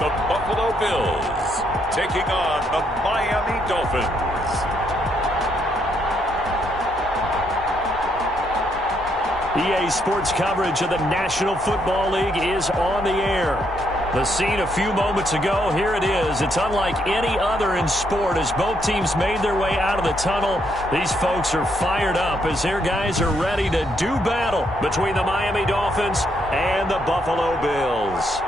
the Buffalo Bills taking on the Miami Dolphins. EA Sports coverage of the National Football League is on the air. The scene a few moments ago, here it is. It's unlike any other in sport as both teams made their way out of the tunnel. These folks are fired up as their guys are ready to do battle between the Miami Dolphins and the Buffalo Bills.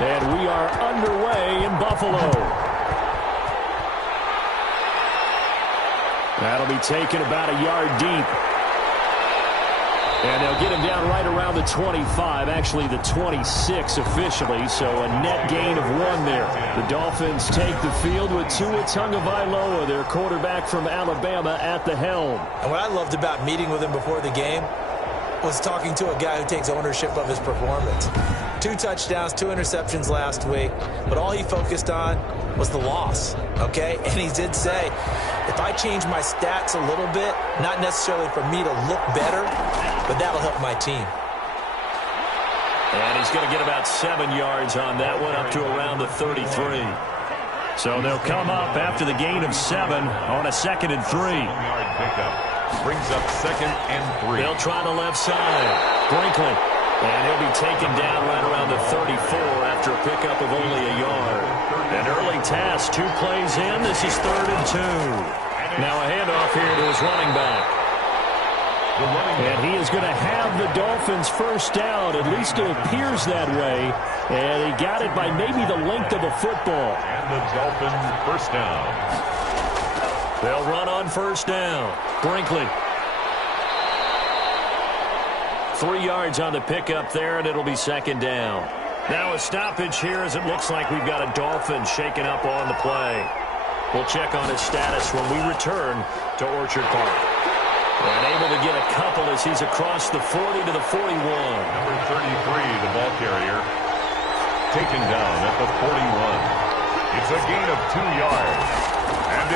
And we are underway in Buffalo. That'll be taken about a yard deep. And they'll get him down right around the 25, actually the 26 officially, so a net gain of 1 there. The Dolphins take the field with Tua Tagovailoa, their quarterback from Alabama, at the helm. And what I loved about meeting with him before the game was talking to a guy who takes ownership of his performance. 2 touchdowns, 2 interceptions last week, but all he focused on was the loss, okay? And he did say, if I change my stats a little bit, not necessarily for me to look better, but that'll help my team. And he's going to get about 7 yards on that one, up to around the 33. So they'll come up after the gain of 7 on a 2nd and 3. Brings up 2nd and 3. They'll try the left side. Brinkley. And he'll be taken down right around the 34 after a pickup of only a yard. An early task, 2 plays in. This is 3rd and 2. Now a handoff here to his running back. And he is going to have the Dolphins first down. At least it appears that way. And he got it by maybe the length of a football. And the Dolphins first down. They'll run on first down. Brinkley. 3 yards on the pickup there, and it'll be 2nd down. Now a stoppage here as it looks like we've got a Dolphin shaken up on the play. We'll check on his status when we return to Orchard Park. And able to get a couple as he's across the 40 to the 41. Number 33, the ball carrier, taken down at the 41. It's a gain of 2 yards.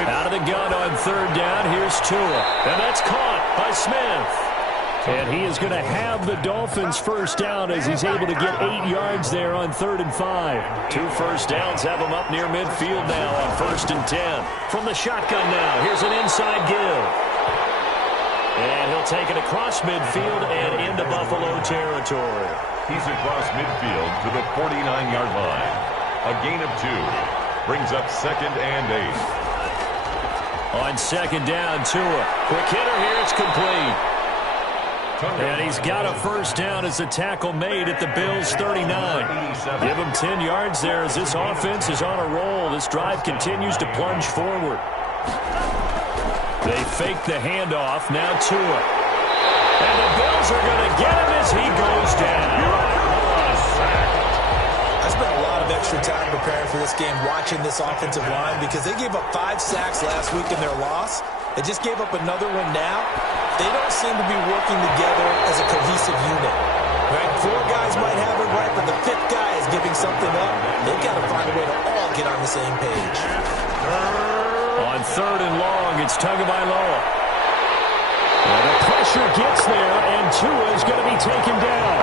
And out of the gun on 3rd down, here's Tua. And that's caught by Smith. And he is going to have the Dolphins first down as he's able to get 8 yards there on 3rd and 5. 2 first downs have him up near midfield now on 1st and 10. From the shotgun now, here's an inside give. And he'll take it across midfield and into Buffalo territory. He's across midfield to the 49-yard line. A gain of 2. Brings up 2nd and 8. On 2nd down, Tua. Quick hitter here, it's complete. And he's got a first down as the tackle made at the Bills' 39. Give him 10 yards there as this offense is on a roll. This drive continues to plunge forward. They fake the handoff. Now Tua. And the Bills are going to get him as he goes down. I spent a lot of extra time preparing for this game watching this offensive line because they gave up 5 sacks last week in their loss. They just gave up another one now. They don't seem to be working together as a cohesive unit. Right? 4 guys might have it right, but the 5th guy is giving something up. They've got to find a way to all get on the same page. On 3rd and long, it's Tagovailoa. The pressure gets there, and Tua is going to be taken down.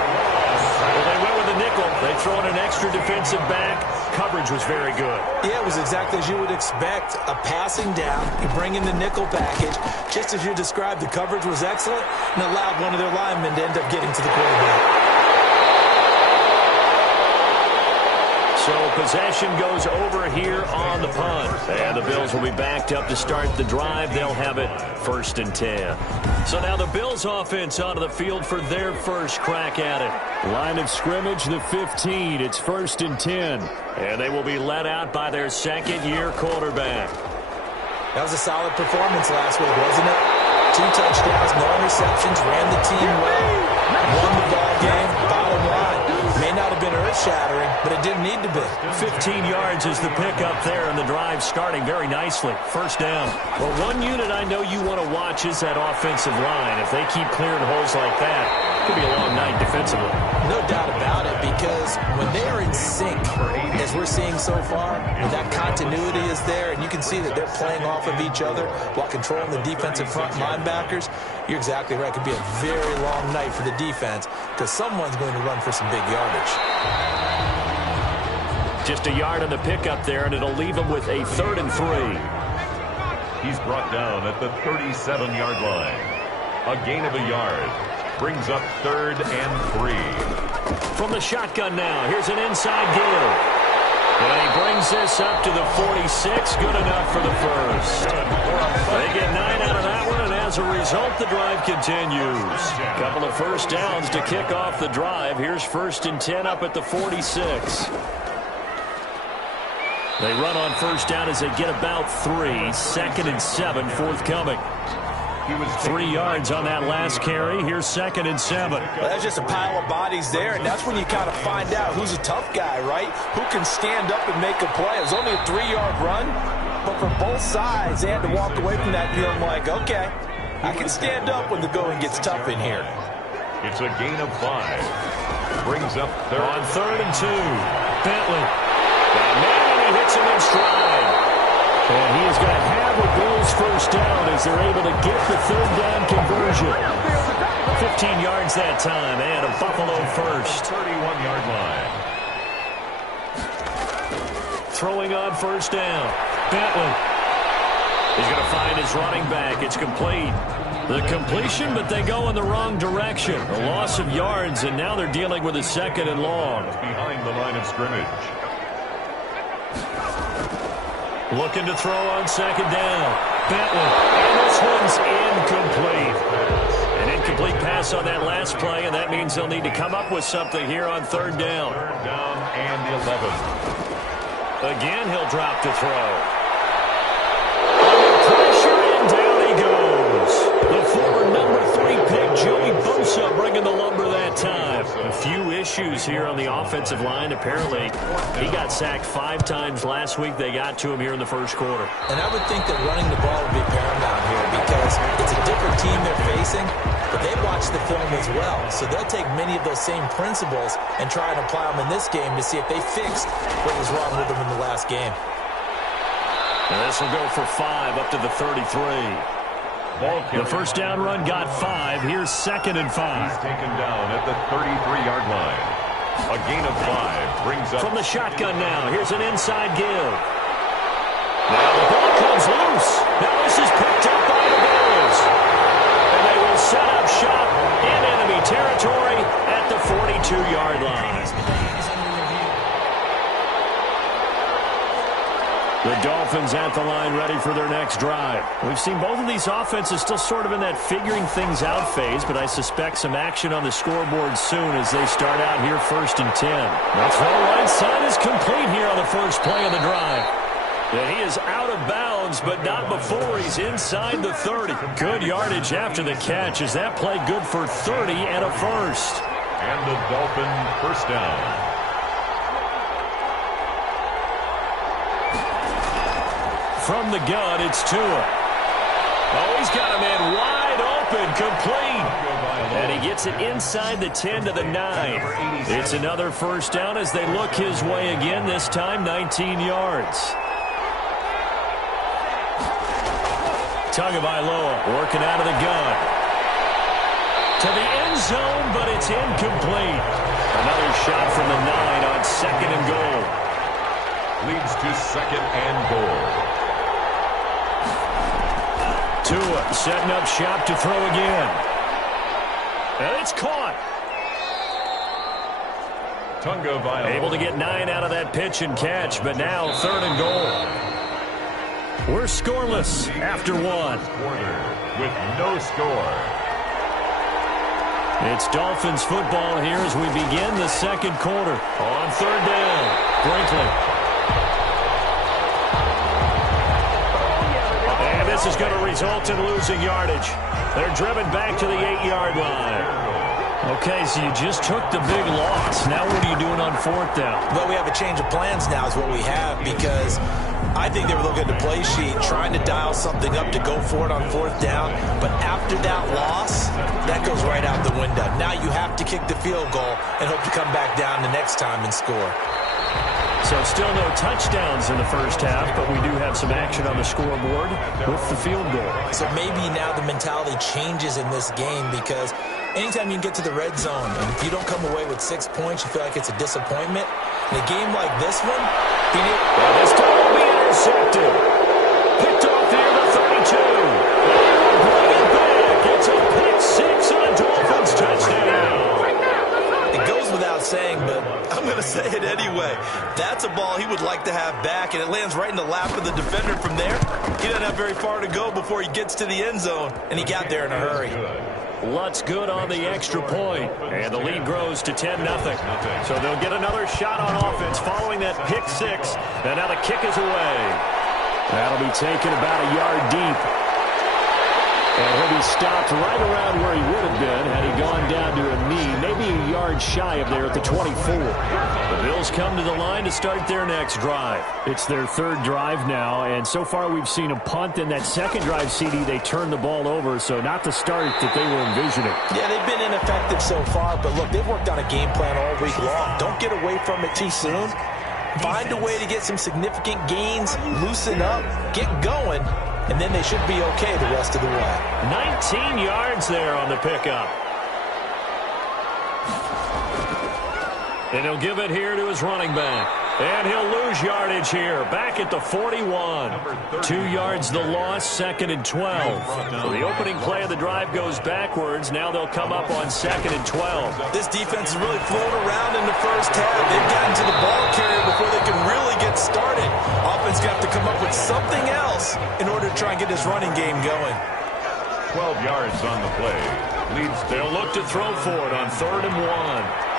Well, they went with a nickel. They throw in an extra defensive back. Coverage was very good. Yeah, it was exactly as you would expect. A passing down. You bring in the nickel package. Just as you described, the coverage was excellent and allowed one of their linemen to end up getting to the quarterback. So possession goes over here on the punt. And the Bills will be backed up to start the drive. They'll have it 1st and 10. So now the Bills offense onto the field for their first crack at it. Line of scrimmage, the 15. It's 1st and 10. And they will be led out by their 2nd-year quarterback. That was a solid performance last week, wasn't it? 2 touchdowns, no interceptions, ran the team well, won the ball game. Bottom line, may not have been earth-shattering, but it didn't need to be. 15 yards is the pickup there, and the drive starting very nicely. First down. Well, one unit I know you want to watch is that offensive line. If they keep clearing holes like that, it could be a long night defensively. No doubt about it, because when they are in in sync as we're seeing so far, when that continuity is there and you can see that they're playing off of each other while controlling the defensive front linebackers, you're exactly right. It could be a very long night for the defense because someone's going to run for some big yardage. Just a yard on the pickup there, and it'll leave him with a 3rd and 3. He's brought down at the 37-yard line. A gain of a yard. Brings up 3rd and 3. From the shotgun now, here's an inside give. And he brings this up to the 46. Good enough for the first. They get 9 out of that one, and as a result, the drive continues. A couple of first downs to kick off the drive. Here's 1st and 10 up at the 46. They run on first down as they get about 3. 2nd and 7 forthcoming. 3 yards on that last carry. Here's 2nd and 7. Well, that's just a pile of bodies there, and that's when you kind of find out who's a tough guy, right? Who can stand up and make a play. It was only a 3-yard run, but for both sides, they had to walk away from that feeling like, okay, I can stand up when the going gets tough in here. It's a gain of 5. Brings up 3rd. On 3rd and 2. Bentley. And he hits him in stride. And he is going to have a Bills first down as they're able to get the 3rd down conversion. 15 yards that time, and a Buffalo first. 31-yard line. Throwing on first down. Bentley. He's going to find his running back. It's complete. The completion, but they go in the wrong direction. A loss of yards, and now they're dealing with a 2nd and long. Behind the line of scrimmage. Looking to throw on 2nd down. Bentley. And this one's incomplete. An incomplete pass on that last play, and that means they'll need to come up with something here on 3rd down. 3rd down and 11. Again, he'll drop to throw. Under pressure, and down he goes. The former number 3 pick, Joey Bosa, bringing the lumber that time. A few issues here on the offensive line. Apparently, he got sacked 5 times last week. They got to him here in the first quarter. And I would think that running the ball would be paramount here because it's a different team they're facing, but they watch the film as well. So they'll take many of those same principles and try and apply them in this game to see if they fixed what was wrong with them in the last game. And this will go for 5 up to the 33. The first down run got 5. Here's 2nd and 5. He's taken down at the 33-yard line. A gain of 5 brings up. From the shotgun now, here's an inside give. Now the ball comes loose. Now this is picked up by the Bills. And they will set up shop in enemy territory at the 42-yard line. The Dolphins at the line ready for their next drive. We've seen both of these offenses still sort of in that figuring things out phase, but I suspect some action on the scoreboard soon as they start out here 1st and 10. The throw right side is complete here on the first play of the drive. And he is out of bounds, but not before he's inside the 30. Good yardage after the catch as that play good for 30 and a first. And the Dolphin first down. From the gun, it's Tua. Oh, he's got a man wide open, complete. And he gets it inside the 10 to the 9. It's another first down as they look his way again, this time 19 yards. Tagovailoa working out of the gun. To the end zone, but it's incomplete. Another shot from the 9 on 2nd and goal. Leads to 2nd and goal. Tua setting up shop to throw again. And it's caught. Able to get 9 out of that pitch and catch, but now 3rd and goal. We're scoreless after 1. With no score. It's Dolphins football here as we begin the 2nd quarter. On 3rd down, Brinkley. And this is going to result in losing yardage. They're driven back to the 8-yard line. Okay, so you just took the big loss. Now what are you doing on 4th down? Well, we have a change of plans now is what we have because I think they were looking at the play sheet, trying to dial something up to go for it on 4th down. But after that loss, that goes right out the window. Now you have to kick the field goal and hope to come back down the next time and score. So still no touchdowns in the first half, but we do have some action on the scoreboard with the field goal. So maybe now the mentality changes in this game, because anytime you can get to the red zone, and if you don't come away with 6 points, you feel like it's a disappointment. In a game like this one, this time will be intercepted. Picked off near the 32. And we'll bring it back. It's a pick six and a Dolphins touchdown. It goes without saying, but I'm going to say it anyway. That's a ball he would like to have back, and it lands right in the lap of the defender from there. He doesn't have very far to go before he gets to the end zone, and he got there in a hurry. Lutz good on the extra point, and the lead grows to 10-0. So they'll get another shot on offense following that pick six, and now the kick is away. That'll be taken about a yard deep. And he'll be stopped right around where he would have been had he gone down to a knee, maybe a yard shy of there at the 24. The Bills come to the line to start their next drive. It's their third drive now, and so far we've seen a punt. In that second drive, CD, they turned the ball over, so not the start that they were envisioning. Yeah, they've been ineffective so far, but look, they've worked on a game plan all week long. Don't get away from it too soon. Find a way to get some significant gains, loosen up, get going, and then they should be okay the rest of the way. 19 yards there on the pickup. And he'll give it here to his running back. And he'll lose yardage here. Back at the 41. 2 yards the loss, 2nd and 12. So the opening play of the drive goes backwards. Now they'll come up on 2nd and 12. This defense has really flown around in the first half. They've gotten to the ball carrier before they can really get started. Offense got to come up with something else in order to try and get this running game going. 12 yards on the play. Leads. They'll look to throw for it on 3rd and 1.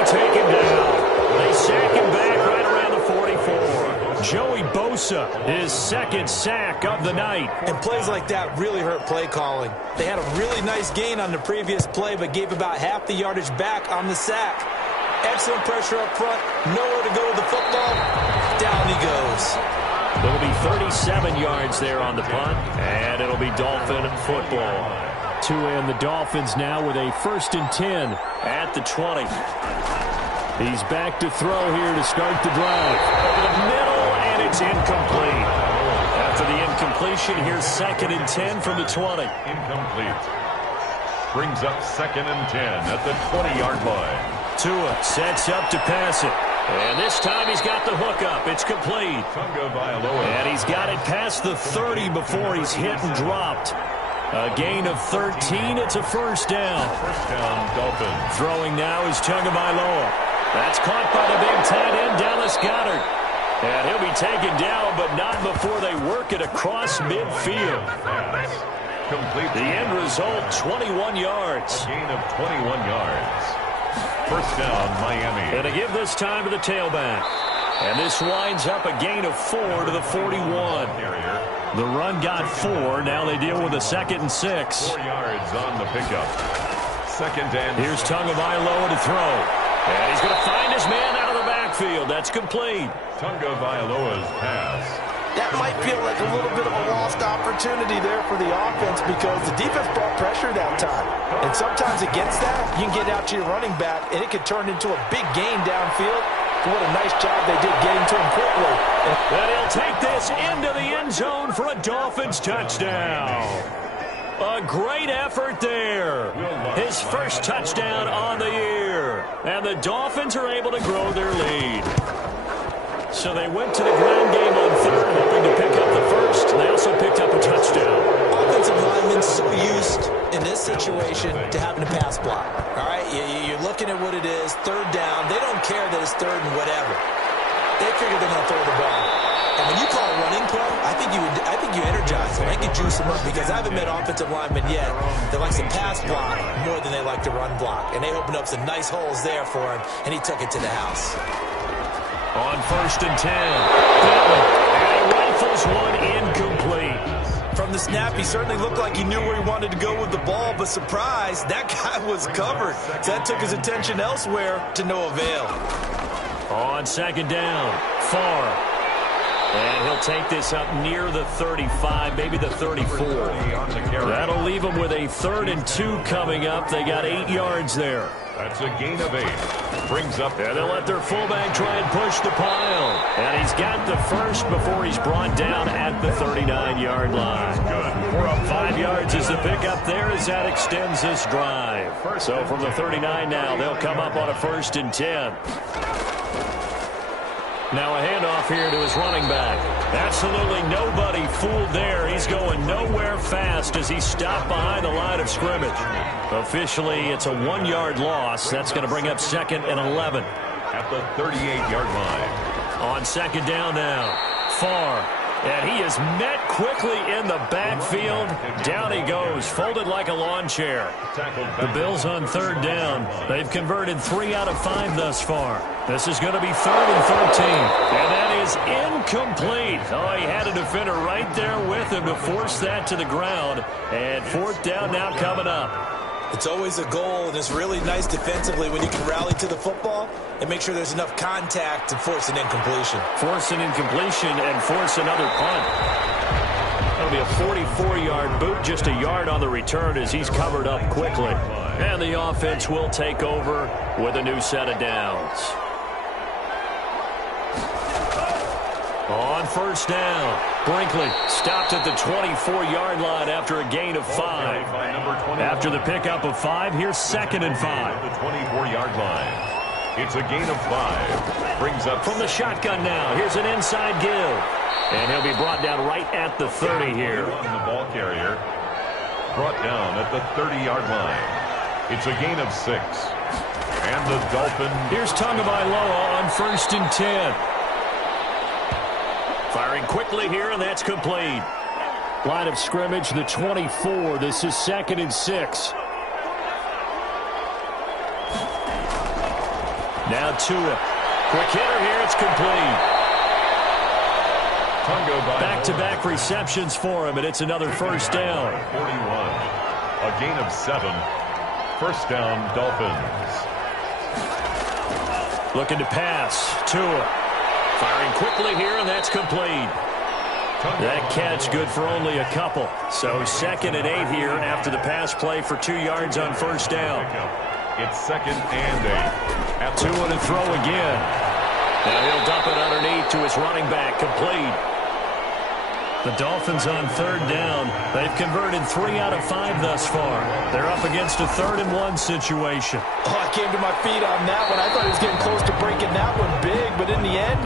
Taken down. They sack him back right around the 44. Joey Bosa, his second sack of the night. And plays like that really hurt play calling. They had a really nice gain on the previous play, but gave about half the yardage back on the sack. Excellent pressure up front. Nowhere to go with the football. Down he goes. It'll be 37 yards there on the punt, and it'll be Dolphin football. To end the Dolphins now with a 1st and 10 at the 20. He's back to throw here to start the drive. Over the middle, and it's incomplete. After the incompletion, here's 2nd and 10 from the 20. Incomplete. Brings up 2nd and 10 at the 20-yard line. Tua sets up to pass it. And this time he's got the hook up. It's complete. And he's got it past the 30 before he's hit and dropped. A gain of 13. It's a 1st down. 1st down, Dolphins. Throwing now is Tagovailoa. That's caught by the big tight end, Dallas Goedert. And he'll be taken down, but not before they work it across midfield. Complete. The end result, 21 yards. A gain of 21 yards. 1st down, Miami. And to give this time to the tailback. And this winds up a gain of 4 to the 41. The run got 4. Now they deal with a 2nd and 6. 4 yards on the pickup. 2nd and. Here's Tagovailoa to throw. And he's going to find his man out of the backfield. That's complete. Tagovailoa's pass. That might feel like a little bit of a lost opportunity there for the offense, because the defense brought pressure that time. And sometimes against that, you can get out to your running back, and it could turn into a big gain downfield. What a nice job they did getting to him quickly. And he'll take this into the end zone for a Dolphins touchdown. A great effort there. His first touchdown on the year. And the Dolphins are able to grow their lead. So they went to the ground game on 3rd, hoping to pick up the 1st. They also picked up a touchdown. Offensive linemen so used in this situation to having to pass block. All right, you're looking at what it is, 3rd down. They don't care that it's 3rd and whatever. They figure they're going to throw the ball. And when you call a running play, I think you energize them. I think you juice them up, because I haven't met offensive linemen yet that likes to pass block more than they like to run block. And they opened up some nice holes there for him, and he took it to the house. On 1st and 10. And he rifles one incomplete. From the snap, he certainly looked like he knew where he wanted to go with the ball, but surprise, that guy was covered. So that took his attention elsewhere to no avail. On 2nd down, far. And he'll take this up near the 35, maybe the 34. That'll leave him with a 3rd and 2 coming up. They got 8 yards there. That's a gain of 8. Brings up. And they'll let their fullback try and push the pile. And he's got the first before he's brought down at the 39-yard line. Good. We're up 5 yards as the pickup there as that extends this drive. So from the 39 now, they'll come up on a 1st and 10. Now a handoff here to his running back. Absolutely nobody fooled there. He's going nowhere fast as he's stopped behind the line of scrimmage. Officially, it's a 1-yard loss. That's going to bring up 2nd and 11. At the 38-yard line. On 2nd down now. Far. And he is met quickly in the backfield. Down he goes, folded like a lawn chair. The Bills on 3rd down. They've converted 3 out of 5 thus far. This is going to be 3rd and 13. And that is incomplete. Oh, he had a defender right there with him to force that to the ground. And 4th down now coming up. It's always a goal, and it's really nice defensively when you can rally to the football and make sure there's enough contact to force an incompletion. Force an incompletion and force another punt. That'll be a 44-yard boot, just a yard on the return as he's covered up quickly. And the offense will take over with a new set of downs. On 1st down, Brinkley stopped at the 24-yard line after a gain of 5. After the pickup of 5, here's 2nd and 5. The 24-yard line. It's a gain of 5. Brings up from the shotgun now. Here's an inside give. And he'll be brought down right at the 30 here. The ball carrier brought down at the 30-yard line. It's a gain of 6. And the Dolphins. Here's Tagovailoa on 1st and 10. Firing quickly here, and that's complete. Line of scrimmage, the 24. This is 2nd and 6. Now Tua. Quick hitter here, it's complete. Back-to-back receptions for him, and it's another 1st down. 41. A gain of 7. 1st down, Dolphins. Looking to pass. Tua. Firing quickly here, and that's complete. That catch good for only a couple. So 2nd and 8 here after the pass play for 2 yards on 1st down. It's 2nd and 8. Tua to throw again. Now he'll dump it underneath to his running back, complete. The Dolphins on 3rd down. They've converted 3 out of 5 thus far. They're up against a 3rd and 1 situation. Oh, I came to my feet on that one. I thought he was getting close to breaking that one big, but in the end,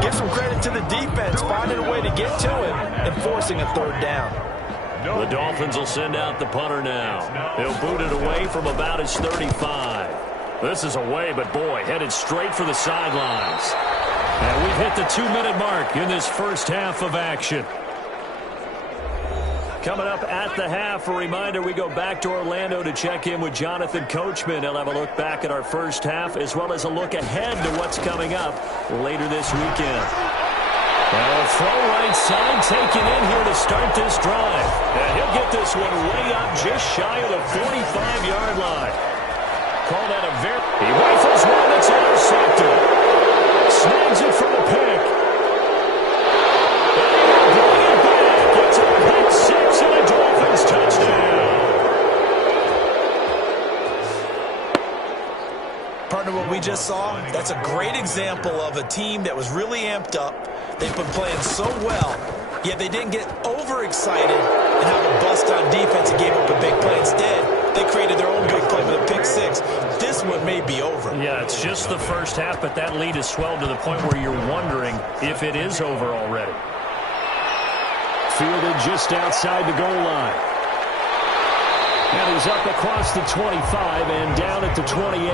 give some credit to the defense, finding a way to get to him and forcing a 3rd down. The Dolphins will send out the punter now. He'll boot it away from about his 35. This is away, but boy, headed straight for the sidelines. And we've hit the 2-minute mark in this first half of action. Coming up at the half, a reminder, we go back to Orlando to check in with Jonathan Coachman. He'll have a look back at our first half as well as a look ahead to what's coming up later this weekend. Now a throw right side taken in here to start this drive. And he'll get this one way up just shy of the 45-yard line. Call that a very... He rifles one that's intercepted. Snags it for the pick. And he'll bring it back. It's a pick 6 and a Dolphins touchdown. Partner, what we just saw, that's a great example of a team that was really amped up. They've been playing so well, yet they didn't get overexcited and have a bust on defense and gave up a big play. Instead, they created their own big play with a pick 6. This one may be over. Yeah, it's just the first half, but that lead has swelled to the point where you're wondering if it is over already. Fielded just outside the goal line. And he's up across the 25 and down at the 28.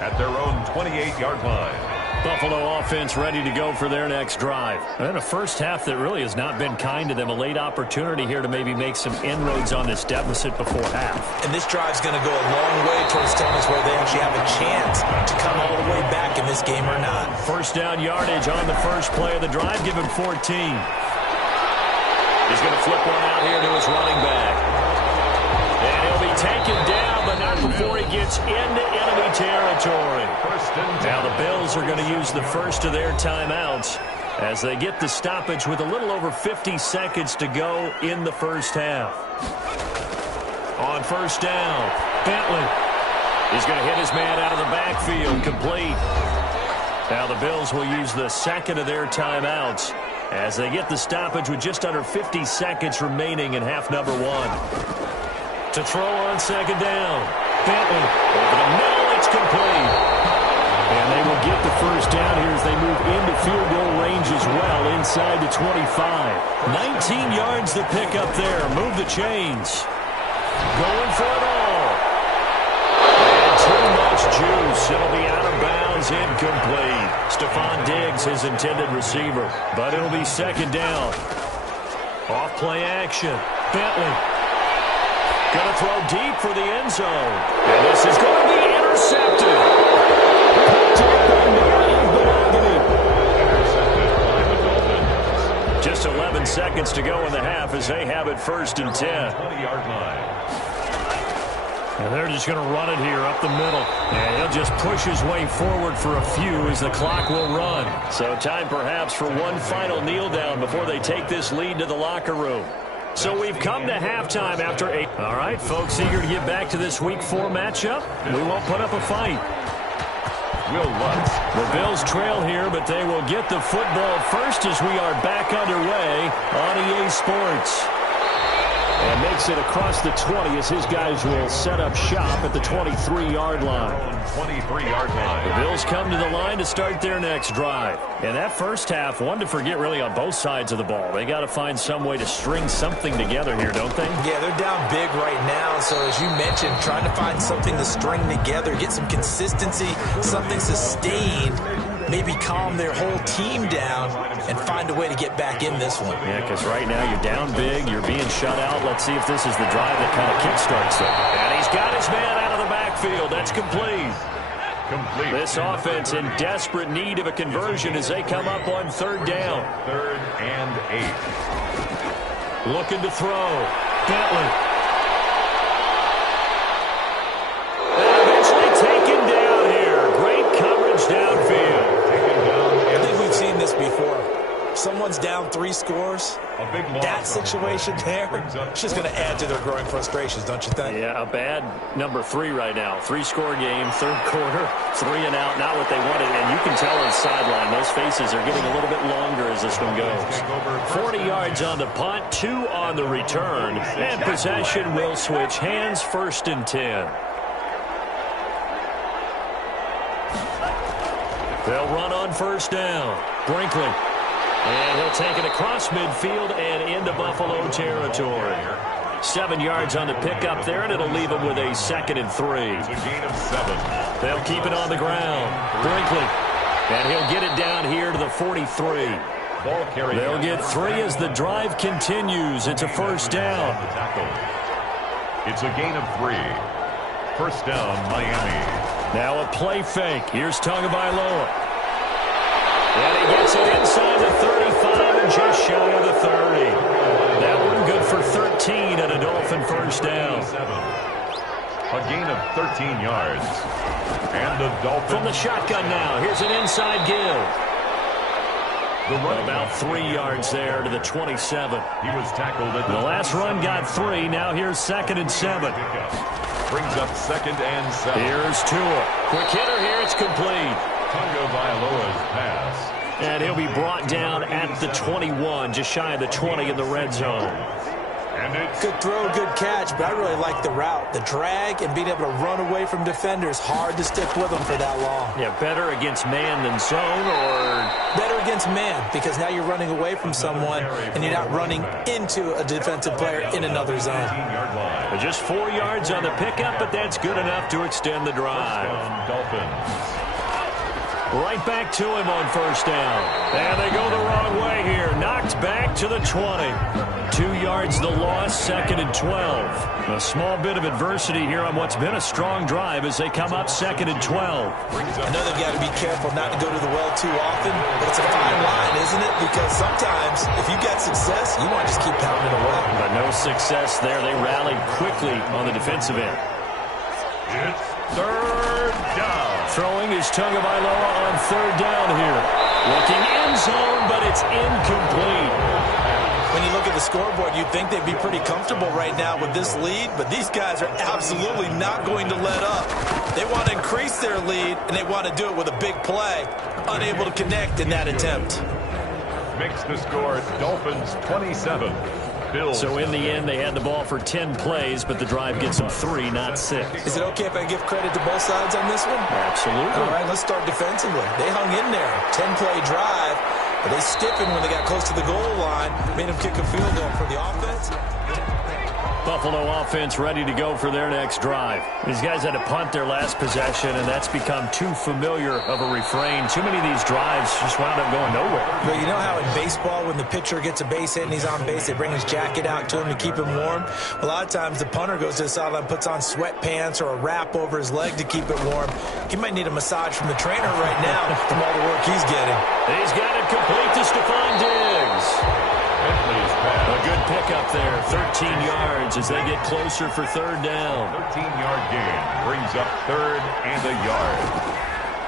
At their own 28-yard line. Buffalo offense ready to go for their next drive. And a first half that really has not been kind to them. A late opportunity here to maybe make some inroads on this deficit before half. And this drive's going to go a long way towards telling us whether they actually have a chance to come all the way back in this game or not. First down yardage on the first play of the drive. Give him 14. He's going to flip one out here to his running back. And he'll be taken down, but not before he gets into enemy territory. Now the Bills are going to use the first of their timeouts as they get the stoppage with a little over 50 seconds to go in the first half. On first down, Bentley. He's going to hit his man out of the backfield, complete. Now the Bills will use the second of their timeouts as they get the stoppage with just under 50 seconds remaining in half number one. To throw on second down. Bentley over the middle, it's complete. And they will get the first down here as they move into field goal range as well inside the 25. 19 yards to pick up there. Move the chains. Going for it all. And too much juice. It'll be out of bounds, incomplete. Stephon Diggs, his intended receiver. But it'll be second down. Off play action. Bentley. Going to throw deep for the end zone. And this is going to be intercepted. Just 11 seconds to go in the half as they have it first and 10. 20-yard line. And they're just going to run it here up the middle. And he'll just push his way forward for a few as the clock will run. So time perhaps for one final kneel down before they take this lead to the locker room. So we've come to halftime after 8. All right, folks, eager to get back to this Week 4 matchup. We won't put up a fight. Will Lutz. The Bills trail here, but they will get the football first as we are back underway on EA Sports. And makes it across the 20 as his guys will set up shop at the 23-yard line. 23-yard line. The Bills come to the line to start their next drive. And that first half, one to forget really on both sides of the ball. They got to find some way to string something together here, don't they? Yeah, they're down big right now. So as you mentioned, trying to find something to string together, get some consistency, something sustained, maybe calm their whole team down and find a way to get back in this one. Yeah, because right now you're down big, you're being shut out. Let's see if this is the drive that kind of kickstarts them. And he's got his man out of the backfield. That's complete. This offense in desperate need of a conversion as they come up on third down. 3rd and 8. Looking to throw. Bentley. And eventually taken down here. Great coverage downfield. I think we've seen this before. Someone's down 3 scores. A big loss. That situation there, it's just going to add to their growing frustrations, don't you think? Yeah, a bad number 3 right now. 3-score game, third quarter, 3 and out, not what they wanted. And you can tell on the sideline, those faces are getting a little bit longer as this one goes. 40 yards on the punt, 2 on the return. And possession will switch hands, 1st and 10. They'll run on first down. Brinkley. And he'll take it across midfield and into Buffalo territory. 7 yards on the pickup there, and it'll leave him with a 2nd and 3. It's a gain of 7. They'll keep it on the ground. Brinkley. And he'll get it down here to the 43. Ball carrier. They'll get 3 as the drive continues. It's a first down. It's a gain of 3. First down, Miami. Now a play fake. Here's Tagovailoa. And he gets it inside the 35 and just shy of the 30. That one good for 13 and a Dolphin first down. A gain of 13 yards. And the Dolphins. From the shotgun now. Here's an inside give. About 3 yards there to the 27. He was tackled at the last run got 3. Now here's 2nd and 7. Brings up 2nd and 7. Here's Tua. Quick hitter here. It's complete. Tagovailoa's pass. And he'll be brought down at the 21, just shy of the 20 in the red zone. And it's good throw, good catch, but I really like the route. The drag and being able to run away from defenders, hard to stick with them for that long. Yeah, better against man than zone, or better against man, because now you're running away from someone and you're not running into a defensive player in another zone. Just 4 yards on the pickup, but that's good enough to extend the drive. Dolphins. Right back to him on first down. And they go the wrong way here. Knocked back to the 20. 2 yards the loss, 2nd and 12. A small bit of adversity here on what's been a strong drive as they come up 2nd and 12. I know they've got to be careful not to go to the well too often, but it's a fine line, isn't it? Because sometimes if you get success, you want to just keep pounding away. But no success there. They rallied quickly on the defensive end. It's 3rd down. Throwing is Tagovailoa on 3rd down here. Looking end zone, but it's incomplete. When you look at the scoreboard, you'd think they'd be pretty comfortable right now with this lead, but these guys are absolutely not going to let up. They want to increase their lead, and they want to do it with a big play. Unable to connect in that attempt. Makes the score Dolphins 27. Bills. So in the end, they had the ball for 10 plays, but the drive gets them 3, not 6. Is it okay if I give credit to both sides on this one? Absolutely. All right, let's start defensively. They hung in there. 10-play drive, but they stiffened when they got close to the goal line. Made them kick a field goal for the offense. Buffalo offense ready to go for their next drive. These guys had to punt their last possession, and that's become too familiar of a refrain. Too many of these drives just wound up going nowhere. But you know how in baseball, when the pitcher gets a base hit and he's on base, they bring his jacket out to him to keep him warm? A lot of times the punter goes to the sideline, puts on sweatpants or a wrap over his leg to keep it warm. He might need a massage from the trainer right now from all the work he's getting. He's got it complete to Stephon Diggs. A good pickup there, 13 yards as they get closer for third down. 13-yard gain brings up third and a yard.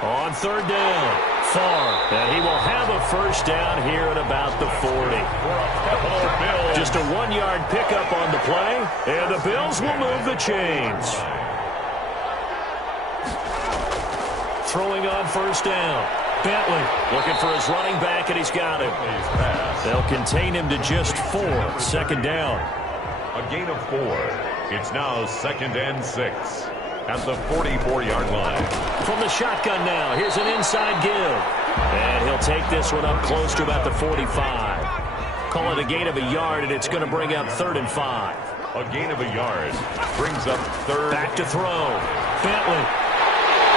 On third down, far, and he will have a first down here at about the 40. Just a 1-yard pickup on the play, and the Bills will move the chains. Throwing on first down. Bentley looking for his running back, and he's got him. They'll contain him to just 4. Second down. A gain of 4. It's now 2nd and 6 at the 44-yard line. From the shotgun now, here's an inside give. And he'll take this one up close to about the 45. Call it a gain of a yard, and it's going to bring up 3rd and 5. A gain of a yard brings up 3rd. Back to throw. Bentley.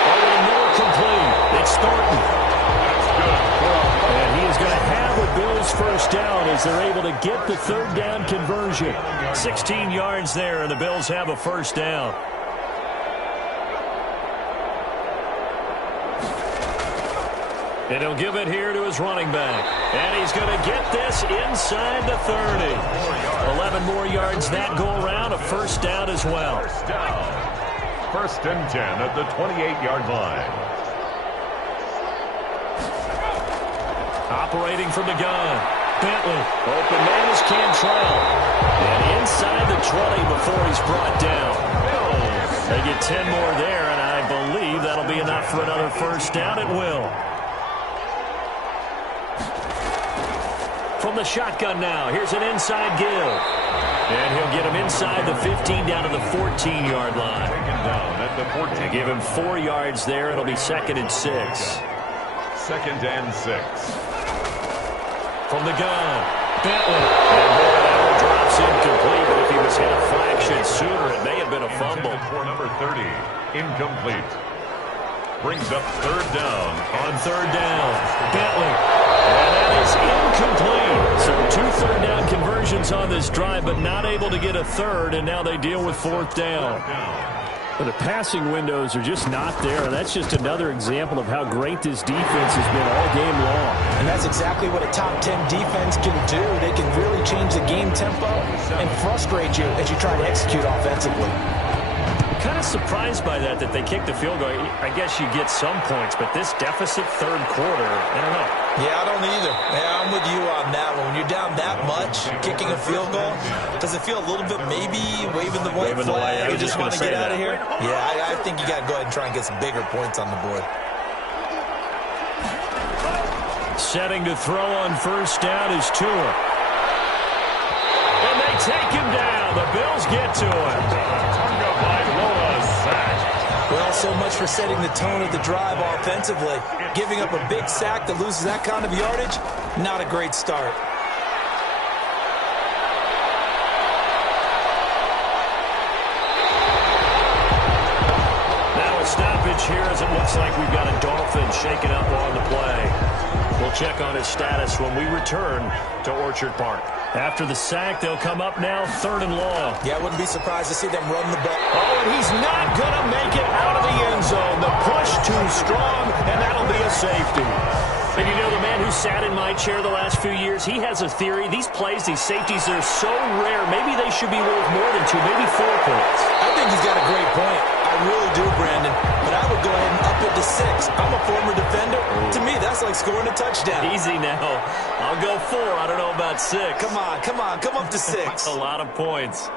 Over the middle, complete. It's Thornton. And he is going to have the Bills first down as they're able to get the third down conversion. 16 yards there, and the Bills have a first down. And he'll give it here to his running back. And he's going to get this inside the 30. 11 more yards that go around, a first down as well. First down. 1st and 10 at the 28-yard line. Operating from the gun. Bentley. Open man is Cantrell. And inside the 20 before he's brought down. They get 10 more there, and I believe that'll be enough for another first down. It will. From the shotgun now, here's an inside give. And he'll get him inside the 15 down to the 14-yard line. Down at the 14. They give him 4 yards there. It'll be 2nd and 6. 2nd and 6. From the gun, Bentley. And that one drops incomplete, but if he was hit a fraction sooner, it may have been a fumble. For number 30, incomplete. Brings up 3rd down. On 3rd down, Bentley. And that is incomplete. So 2 third down conversions on this drive, but not able to get a third, and now they deal with 4th down. But the passing windows are just not there, and that's just another example of how great this defense has been all game long. And that's exactly what a top 10 defense can do. They can really change the game tempo and frustrate you as you try to execute offensively. Kind of surprised by that they kicked the field goal. I guess you get some points, but this deficit 3rd quarter, I don't know. Yeah, I don't either. Yeah, I'm with you on that one. When you're down that much, kicking a field goal, does it feel a little bit maybe waving the white flag? You just want to get out of here? Yeah, I think you got to go ahead and try and get some bigger points on the board. Setting to throw on first down is Tua. And they take him down. The Bills get to him. Well, so much for setting the tone of the drive offensively. Giving up a big sack that loses that kind of yardage, not a great start. Now a stoppage here as it looks like we've got a Dolphin shaken up on the play. We'll check on his status when we return to Orchard Park. After the sack, they'll come up now 3rd and long. Yeah, I wouldn't be surprised to see them run the ball. Oh, and he's not going to make it out of the end zone. The push too strong, and that'll be a safety. And you know, the man who sat in my chair the last few years, he has a theory. These plays, these safeties, they're so rare. Maybe they should be worth more than 2, maybe 4 points. I think he's got a great point. I really do, Brandon. But I would go ahead and up it to 6. I'm a former defender. To me, that's like scoring a touchdown. Easy now. I'll go 4. I don't know about 6. Come on. Come up to 6. A lot of points.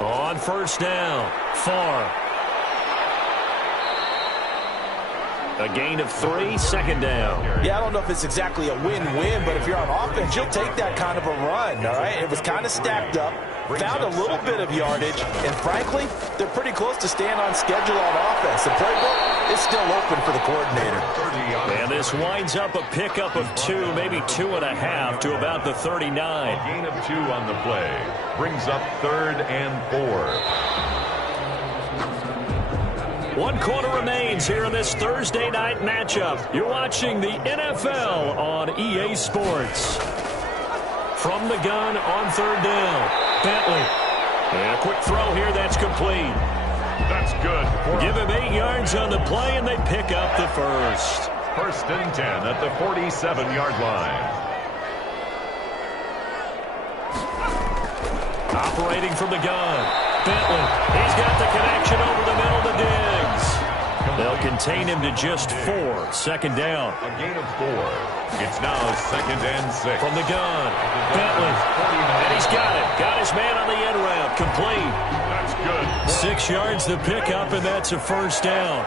On first down, Farr. A gain of 3, second down. Yeah, I don't know if it's exactly a win-win, but if you're on offense, you'll take that kind of a run, all right? It was kind of stacked up, found a little bit of yardage, and frankly, they're pretty close to staying on schedule on offense. The playbook is still open for the coordinator. And this winds up a pickup of 2, maybe 2.5 to about the 39. A gain of 2 on the play. Brings up 3rd and 4. 1 quarter remains here in this Thursday night matchup. You're watching the NFL on EA Sports. From the gun on 3rd down, Bentley. And a quick throw here that's complete. That's good. Give him 8 yards on the play, and they pick up the first. 1st and 10 at the 47-yard line. Operating from the gun, Bentley. He's got the connection over the middle to Diggs. They'll contain him to just 4. 2nd down. A gain of 4. It's now 2nd and 6. From the gun, Bentley. And he's got it. Got his man on the end route. Complete. That's good. 6 yards to pick up, and that's a 1st down.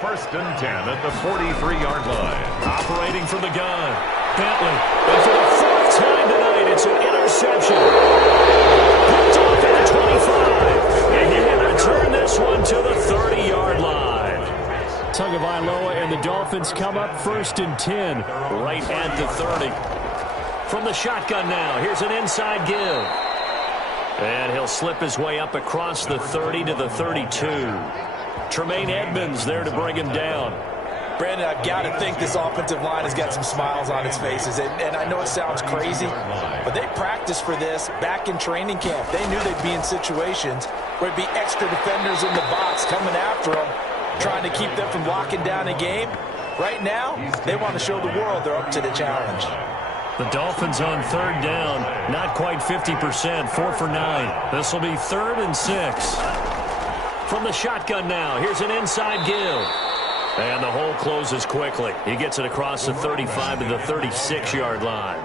1st and 10 at the 43-yard line. Operating from the gun, Bentley. And for the 4th time tonight, it's an interception. Picked off at the 25. And he will return this one to the 30-yard line. Tagovailoa and the Dolphins come up 1st and 10, right at the 30. From the shotgun now, here's an inside give. And he'll slip his way up across the 30 to the 32. Tremaine Edmonds there to bring him down. Brandon, I've got to think this offensive line has got some smiles on its faces. And I know it sounds crazy, but they practiced for this back in training camp. They knew they'd be in situations where it'd be extra defenders in the box coming after them, trying to keep them from locking down a game. Right now, they want to show the world they're up to the challenge. The Dolphins on 3rd down, not quite 50%, 4 for 9. This will be 3rd and 6. From the shotgun now, here's an inside give. And the hole closes quickly. He gets it across the 35 to the 36-yard line.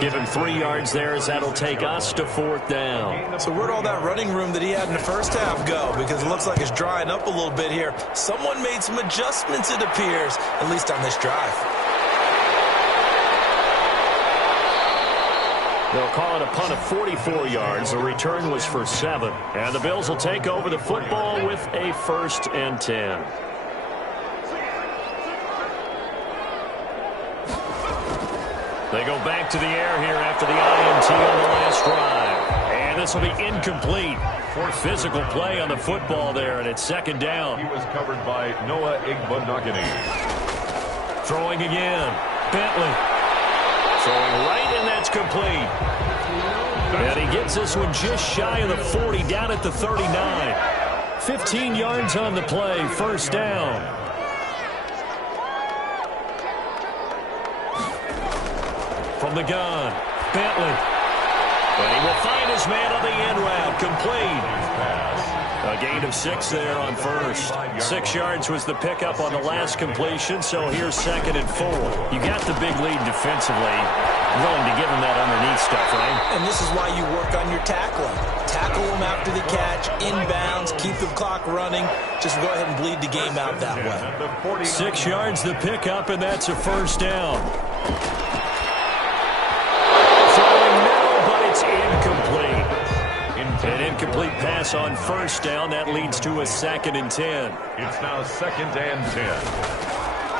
Give him 3 yards there as that'll take us to 4th down. So where'd all that running room that he had in the first half go? Because it looks like it's drying up a little bit here. Someone made some adjustments, it appears, at least on this drive. They'll call it a punt of 44 yards. The return was for 7. And the Bills will take over the football with a 1st and 10. They go back to the air here after the INT on the last drive. And this will be incomplete. For physical play on the football there, and it's 2nd down. He was covered by Noah Igbinoghene. Throwing again. Bentley. Throwing right, and that's complete. And he gets this one just shy of the 40, down at the 39. 15 yards on the play, 1st down. From the gun, Bentley. And he will find his man on the end route, complete. A gain of 6 there on 1st. 6 yards was the pickup on the last completion, so here's 2nd and 4. You got the big lead defensively. Willing to give him that underneath stuff, right? And this is why you work on your tackling. Tackle them after the catch, inbounds, keep the clock running. Just go ahead and bleed the game out that way. 6 yards the pickup, and that's a 1st down. Throwing middle, but it's incomplete. An incomplete pass on 1st down. That leads to a 2nd and 10. It's now 2nd and 10.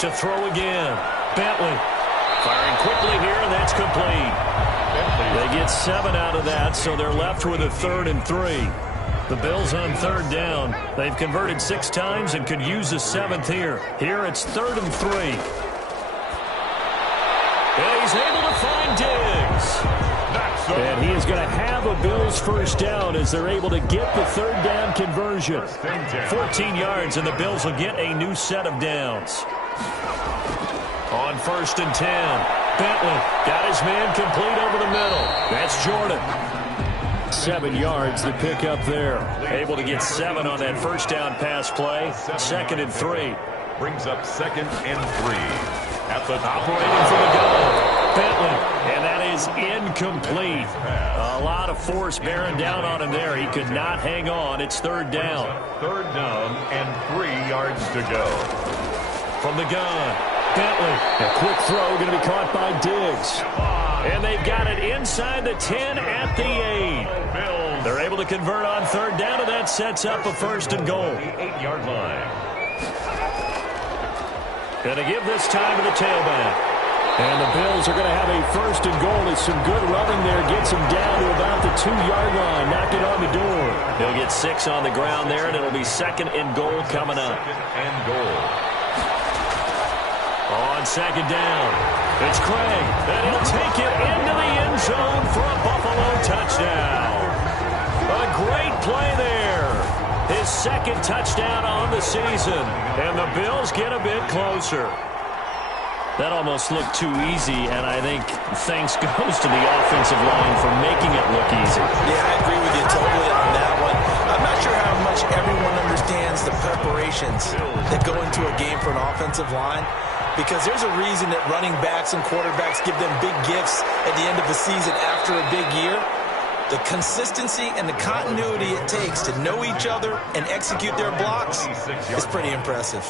To throw again. Bentley. Firing quickly here, and that's complete. They get 7 out of that, so they're left with a 3rd and 3. The Bills on 3rd down. They've converted 6 times and could use a 7th here. Here it's 3rd and 3. And he's able to find Diggs. And he is going to have a Bills 1st down as they're able to get the 3rd down conversion. 14 yards, and the Bills will get a new set of downs. On 1st and 10, Bentley got his man complete over the middle. That's Jordan. 7 yards the pick up there. Able to get 7 on that 1st down pass play. 2nd and 3. Brings up 2nd and 3. At the operating for the goal. Bentley, and that is incomplete. A lot of force bearing down on him there. He could not hang on. It's 3rd down. 3rd down and 3 yards to go. from the gun. Bentley, a quick throw going to be caught by Diggs. And they've got it inside the 10 at the 8. They're able to convert on third down, and that sets up a first and goal. 8-yard line. Going to give this time to the tailback. And the Bills are going to have a first and goal as some good running there gets him down to about the 2-yard line. Knocked it on the door. He'll get 6 on the ground there, and it'll be second and goal coming up. Second and goal. On second down, it's Craig, and he'll take it into the end zone for a Buffalo touchdown. A great play there. His second touchdown on the season, and the Bills get a bit closer. That almost looked too easy, and I think thanks goes to the offensive line for making it look easy. Yeah, I agree with you totally on that one. I'm not sure how much everyone understands the preparations that go into a game for an offensive line, because there's a reason that running backs and quarterbacks give them big gifts at the end of the season after a big year. The consistency and the continuity it takes to know each other and execute their blocks is pretty impressive.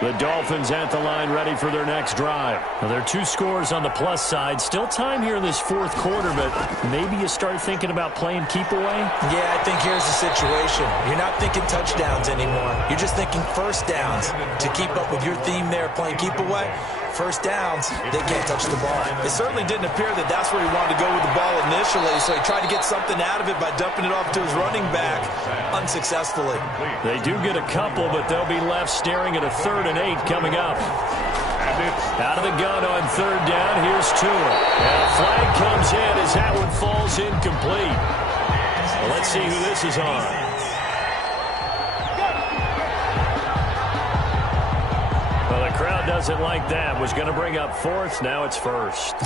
The Dolphins at the line ready for their next drive. Well, there are 2 scores on the plus side. Still time here in this fourth quarter, but maybe you start thinking about playing keep away? Yeah, I think here's the situation. You're not thinking touchdowns anymore. You're just thinking first downs. To keep up with your theme there, playing keep away, first downs, they can't touch the ball. It certainly didn't appear that that's where he wanted to go with the ball initially, so he tried to get something out of it by dumping it off to his running back unsuccessfully. They do get a couple, but they'll be left staring at a 3rd and 8 coming up. Out of the gun on third down, here's Tua. And a flag comes in as that one falls incomplete. Well, let's see who this is on. Crowd doesn't like that. Was going to bring up 4th. Now it's 1st.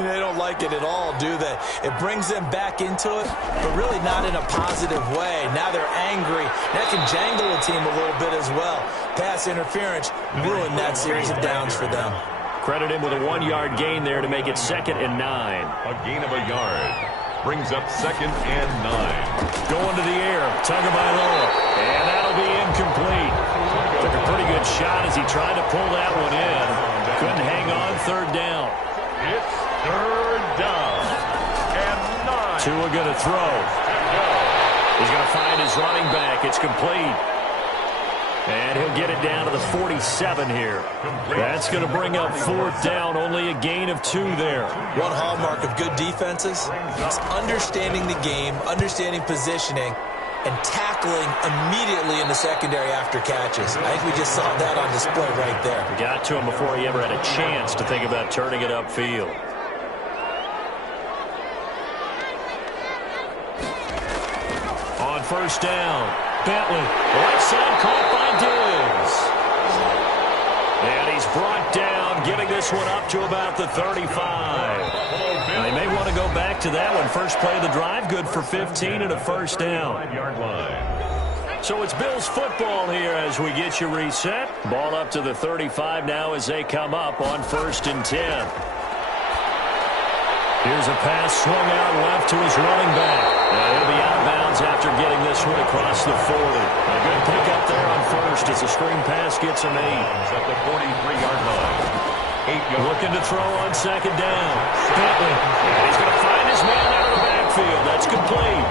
They don't like it at all, do they? It brings them back into it, but really not in a positive way. Now they're angry. That can jangle a team a little bit as well. Pass interference ruined that series of downs for them. Credit him with a 1-yard gain there to make it 2nd and 9. A gain of a yard. Brings up 2nd and 9. Going to the air. Tagovailoa. And that'll be incomplete. Took a pretty good shot as he tried to pull that one in. Couldn't hang on third down. It's third down. And 9. Tua going to throw. He's going to find his running back. It's complete. And he'll get it down to the 47 here. That's going to bring up 4th down. Only a gain of 2 there. One hallmark of good defenses is understanding the game, understanding positioning, and tackling immediately in the secondary after catches. I think we just saw that on display right there. Got to him before he ever had a chance to think about turning it upfield. On first down, Bentley, right side caught by Diggs. And he's brought down, getting this one up to about the 35. Now, they may want to go back to that one. First play of the drive, good for 15 and a first down. 5-yard line. So it's Bills football here as we get you reset. Ball up to the 35 now as they come up on 1st and 10. Here's a pass swung out left to his running back. He'll be out of bounds after getting this one across the 40. A good pickup there on first as the screen pass gets him 8. At the 43-yard line. 8-yard. Looking to throw on second down. Bentley. And he's going to find his man out of the backfield. That's complete.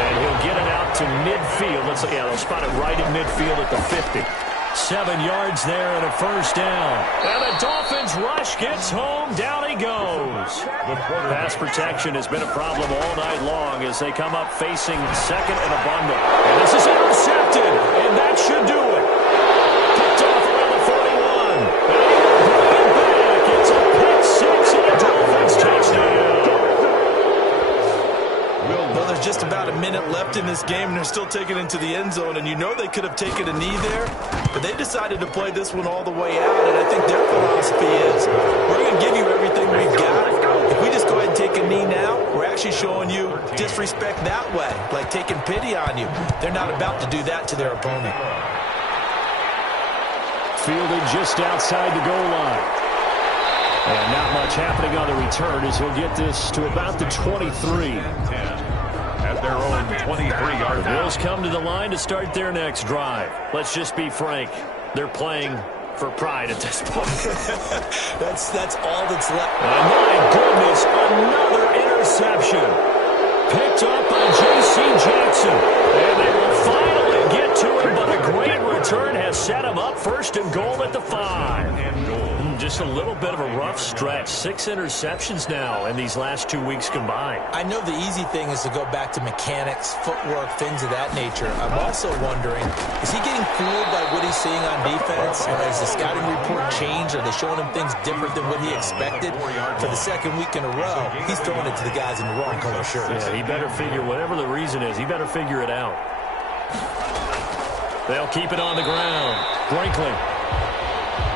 And he'll get it out to midfield. They'll spot it right in midfield at the 50. 7 yards there and a first down. And the Dolphins rush gets home. Down he goes. Pass protection has been a problem all night long as they come up facing 2nd and a bundle. And this is intercepted. And that should do it. Picked off around the 41. And he'll bring it back. It's a pick 6 and a Dolphins touchdown. Well, there's just about a minute left in this game, and they're still taking it into the end zone. And you know they could have taken a knee there, but they decided to play this one all the way out. And I think their philosophy is, we're going to give you everything we've got. If we just go ahead and take a knee now, we're actually showing you disrespect that way, like taking pity on you. They're not about to do that to their opponent. Fielded just outside the goal line. And not much happening on the return as he'll get this to about the 23. At their own 23-yard line. The Bills come to the line to start their next drive. Let's just be frank. They're playing for pride at this point. That's all that's left. And my goodness, another interception. Picked up by J.C. Jackson. And they will finally get to him, but a great return has set him up first and goal at the 5. And goal. Just a little bit of a rough stretch. 6 interceptions now in these last 2 weeks combined. I know the easy thing is to go back to mechanics, footwork, things of that nature. I'm also wondering, is he getting fooled by what he's seeing on defense? Or has the scouting report changed? Are they showing him things different than what he expected? For the second week in a row, he's throwing it to the guys in the wrong color shirts. Yeah, he better figure, whatever the reason is, he better figure it out. They'll keep it on the ground. Brinkley.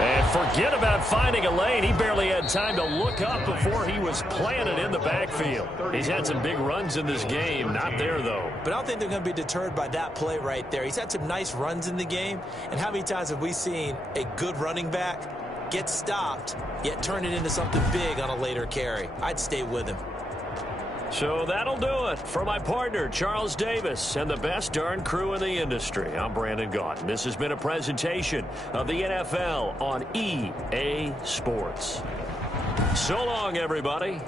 And forget about finding a lane. He barely had time to look up before he was planted in the backfield. He's had some big runs in this game. Not there, though. But I don't think they're going to be deterred by that play right there. He's had some nice runs in the game. And how many times have we seen a good running back get stopped, yet turn it into something big on a later carry? I'd stay with him. So that'll do it for my partner, Charles Davis, and the best darn crew in the industry. I'm Brandon Gaudin. This has been a presentation of the NFL on EA Sports. So long, everybody.